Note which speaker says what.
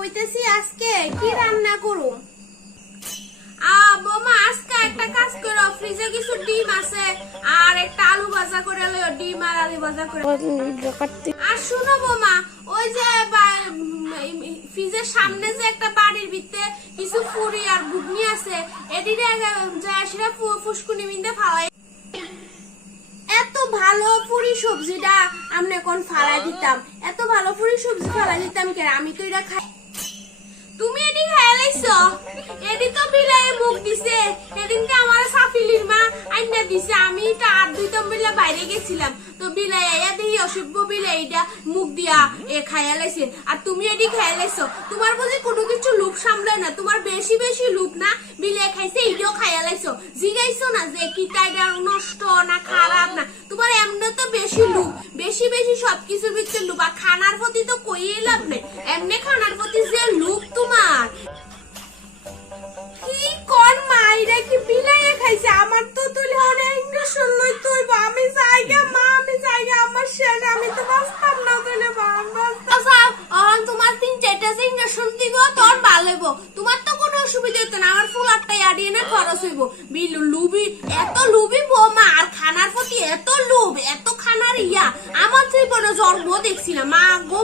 Speaker 1: কইতেছি আজকে কি রান্না করুম? আ, বোমা, আজকে একটা কাজ করো ফ্রিজে কিছু ডিম আছে, আর একটা আলু ভাজা করে ডিম আর আলু ভাজা করে। আর শুনো বোমা, ওই যে ফ্রিজের সামনে যে একটা বাড়ির ভিতরে কিছু ফুরি আর ঘুগনি আছে, এদিকে যা সেটা ফুসকুনি মিন্দে ফালাই। এত ভালো পুরি সবজিটা আমরা এখন ফালাই দিতাম। এত ভালো পুরি সবজি ফালাই দিতাম কে? আমি তো এটা খাই খাই লাইছো তো বিলাই মুখ দিছে, এদিনকে আমার সাফিলির মা আইনা দিছে, আমি এটা আর দুইতাম বিলা বাইরে গেছিলাম। তো বিলাই আইয়া দেখি অসভ্য বিলাই এটা, মুখ দিয়া এ খাইয়া লাইছে। আর তুমি এটি খাইয়া লাইছো, তোমার বুঝি কোনো কিছু লুক সামলায় না, তোমার বেশি বেশি লুক না, বিলাই খাইছে এটাও খাইয়া লাইছো। জিগাইছো না যে কি তাইটা নষ্ট না খারাপ না, তোমার এমনি তো বেশি লুক বেশি বেশি সবকিছুর ভিতরে লুক আর খানার ফুলারটাই খরচ হইব। লুবি, এত লুবি বোমা, আর খানার প্রতি এত লুব, এত খানার ইয়া। আমার জীবনে জন্ম দেখছি না। মা গো